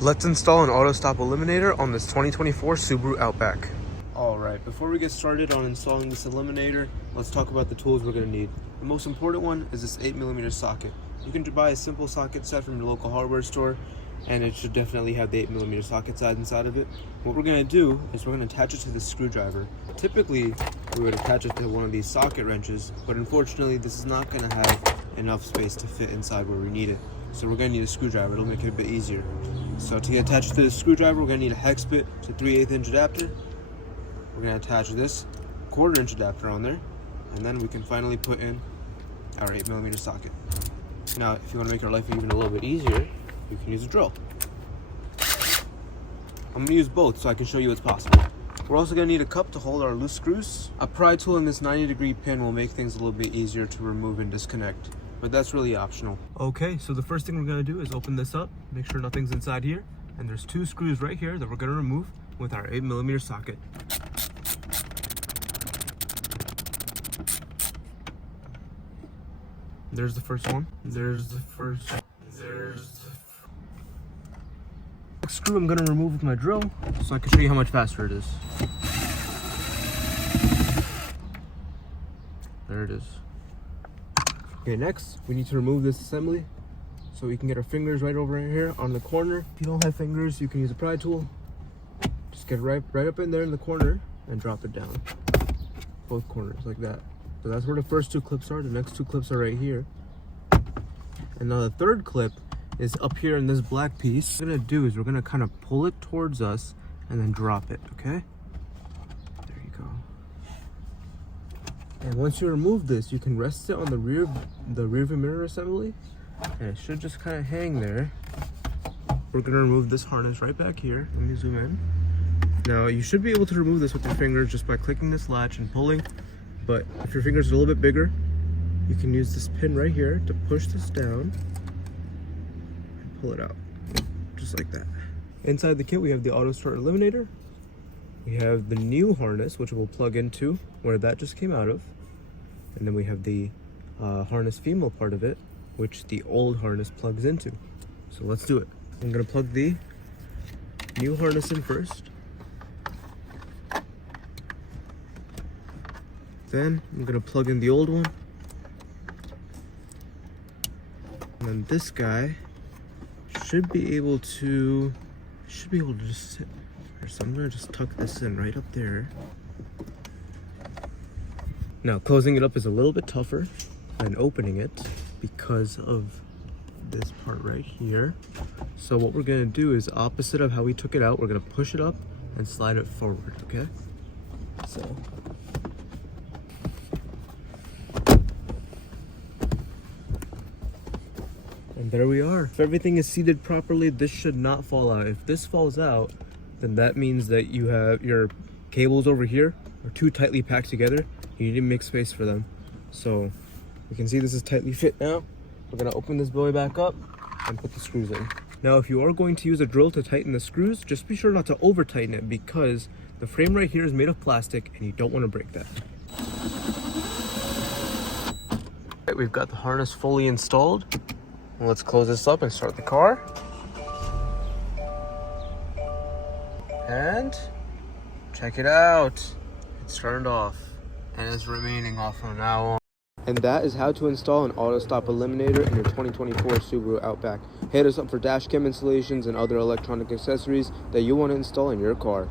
Let's install an auto stop eliminator on this 2024 Subaru Outback. Alright, before we get started on installing this eliminator, let's talk about the tools we're going to need. The most important one is this 8mm socket. You can buy a simple socket set from your local hardware store, and it should definitely have the 8mm socket side inside of it. What we're going to do is we're going to attach it to the screwdriver. Typically, we would attach it to one of these socket wrenches, but unfortunately this is not going to have enough space to fit inside where we need it. So we're going to need a screwdriver. It'll make it a bit easier. So to get attached to the screwdriver, we're going to need a hex bit to 3/8 inch adapter. We're going to attach this 1/4 inch adapter on there, and then we can finally put in our 8mm socket. Now, if you want to make our life even a little bit easier, you can use a drill. I'm going to use both so I can show you what's possible. We're also going to need a cup to hold our loose screws. A pry tool and this 90-degree pin will make things a little bit easier to remove and disconnect, but that's really optional. Okay, so the first thing we're going to do is open this up, make sure nothing's inside here, and there's 2 screws right here that we're going to remove with our 8mm socket. There's the first one. Next screw I'm gonna remove with my drill so I can show you how much faster it is. There it is. Okay, next we need to remove this assembly so we can get our fingers right over here on the corner. If you don't have fingers, you can use a pry tool. Just get right up in there in the corner and drop it down. Both corners like that. So that's where the first 2 clips are. The next 2 clips are right here. And now the third clip is up here in this black piece. What we're gonna do is we're gonna kind of pull it towards us and then drop it, okay? There you go. And once you remove this, you can rest it on the rear view mirror assembly, and it should just kind of hang there. We're gonna remove this harness right back here. Let me zoom in. Now you should be able to remove this with your fingers just by clicking this latch and pulling. But if your fingers are a little bit bigger, you can use this pin right here to push this down and pull it out, just like that. Inside the kit, we have the auto start eliminator. We have the new harness, which we'll plug into where that just came out of. And then we have the harness female part of it, which the old harness plugs into. So let's do it. I'm gonna plug the new harness in first. Then I'm gonna plug in the old one. And then this guy should be able to just sit there. So I'm gonna just tuck this in right up there. Now closing it up is a little bit tougher than opening it because of this part right here. So what we're gonna do is opposite of how we took it out, we're gonna push it up and slide it forward, okay? So and there we are. If everything is seated properly, this should not fall out. If this falls out, then that means that you have your cables over here are too tightly packed together. You need to make space for them. So you can see this is tightly fit now. We're gonna open this boy back up and put the screws in. Now, if you are going to use a drill to tighten the screws, just be sure not to over tighten it because the frame right here is made of plastic and you don't want to break that. Right, we've got the harness fully installed. Let's close this up and start the car. And check it out. It's turned off and is remaining off from now on. And that is how to install an auto stop eliminator in your 2024 Subaru Outback. Hit us up for dash cam installations and other electronic accessories that you want to install in your car.